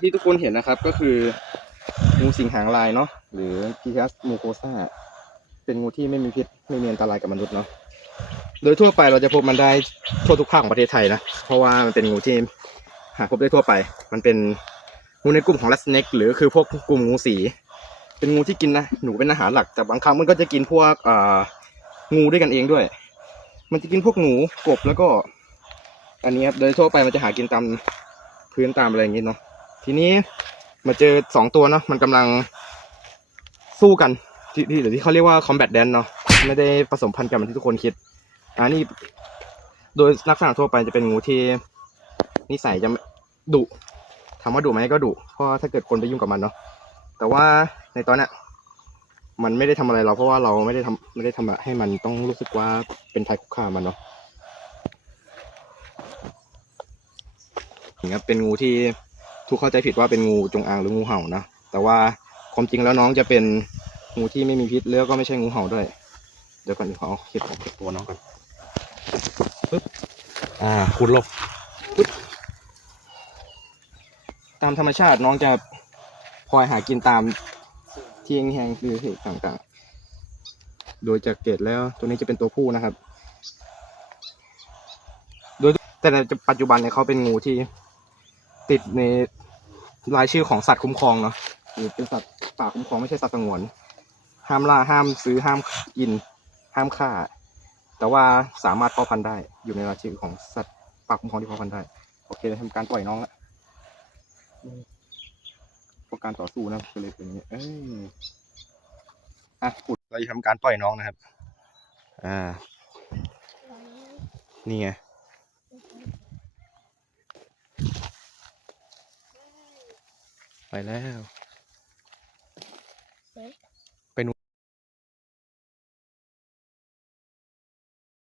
ที่ทุกคนเห็นนะครับก็คืองูสิงหางลายเนาะหรือกิกัสมูโคซาเป็นงูที่ไม่มีพิษไม่มีอันตรายกับมนุษย์เนาะโดยทั่วไปเราจะพบมันได้ทั่วทุกภาคของประเทศไทยนะเพราะว่ามันเป็นงูที่หาพบได้ทั่วไป มันเป็นงูในกลุ่มของลัสเน็กหรือคือพวกกลุ่มงูสี เป็นงูที่กินนะหนูเป็นอาหารหลักแต่บางครั้งมันก็จะกินพวกงูด้วยกันเองด้วย มันจะกินพวกหนูกบแล้วก็ อันนี้ครับโดยทั่วไปมันจะหากินตามพื้นตามอะไรอย่างงี้เนาะ ทีนี้มาเจอสองตัวเนาะมันกำลังสู้กันที่ที่หรือที่เขาเรียกว่า combat dance เนาะไม่ได้ผสมพันธุ์กันเหมือนที่ทุกคนคิดอันนี้โดยลักษณะทั่วไปจะเป็นงูที่นิสัยจะดุถามว่าดุไหมก็ดุเพราะถ้าเกิดคนไปยุ่งกับมันเนาะแต่ว่าในตอนเนี้ยมันไม่ได้ทำอะไรเราเพราะว่าเราไม่ได้ทำไม่ได้ทำให้มันต้องรู้สึกว่าเป็นภัยคุกคามมันเนาะอย่างเงี้ยเป็นงูที่ ทุกเข้าใจผิดว่าเป็นงูจงอางหรืองูเห่านะแต่ว่าความจริงแล้วน้องจะเป็นงูที่ไม่มีพิษแล้วก็ไม่ใช่งูเห่าด้วย เดี๋ยวก่อนเดี๋ยวขอเอาเก็บของเก็บตัวน้องก่อนปึ๊บอ่าขุดหลบปึ๊บตามธรรมชาติน้องจะคอยหากินตามที่แห้งๆหรือเหตุต่างๆ โดยจากเกตแล้วตัวนี้จะเป็นตัวผู้นะครับ โดยแต่ในปัจจุบันเนี่ยเขาเป็นงูที่ ติดในรายชื่อของสัตว์คุ้มครองเนาะหรือเป็นสัตว์ป่าคุ้มครองไม่ใช่สัตว์สงวน ห้ามล่าห้ามซื้อห้ามกิน ห้ามฆ่า แต่ว่าสามารถเพาะพันธุ์ได้ อยู่ในรายชื่อของสัตว์ป่าคุ้มครองที่เพาะพันธุ์ได้ โอเคทำการปล่อยน้องละพวกการต่อสู้นะก็เลยเป็นอย่างนี้เอ้ยอะขุดเราจะทำการปล่อยน้องนะครับ อ่า นี่ไง ไปแล้ว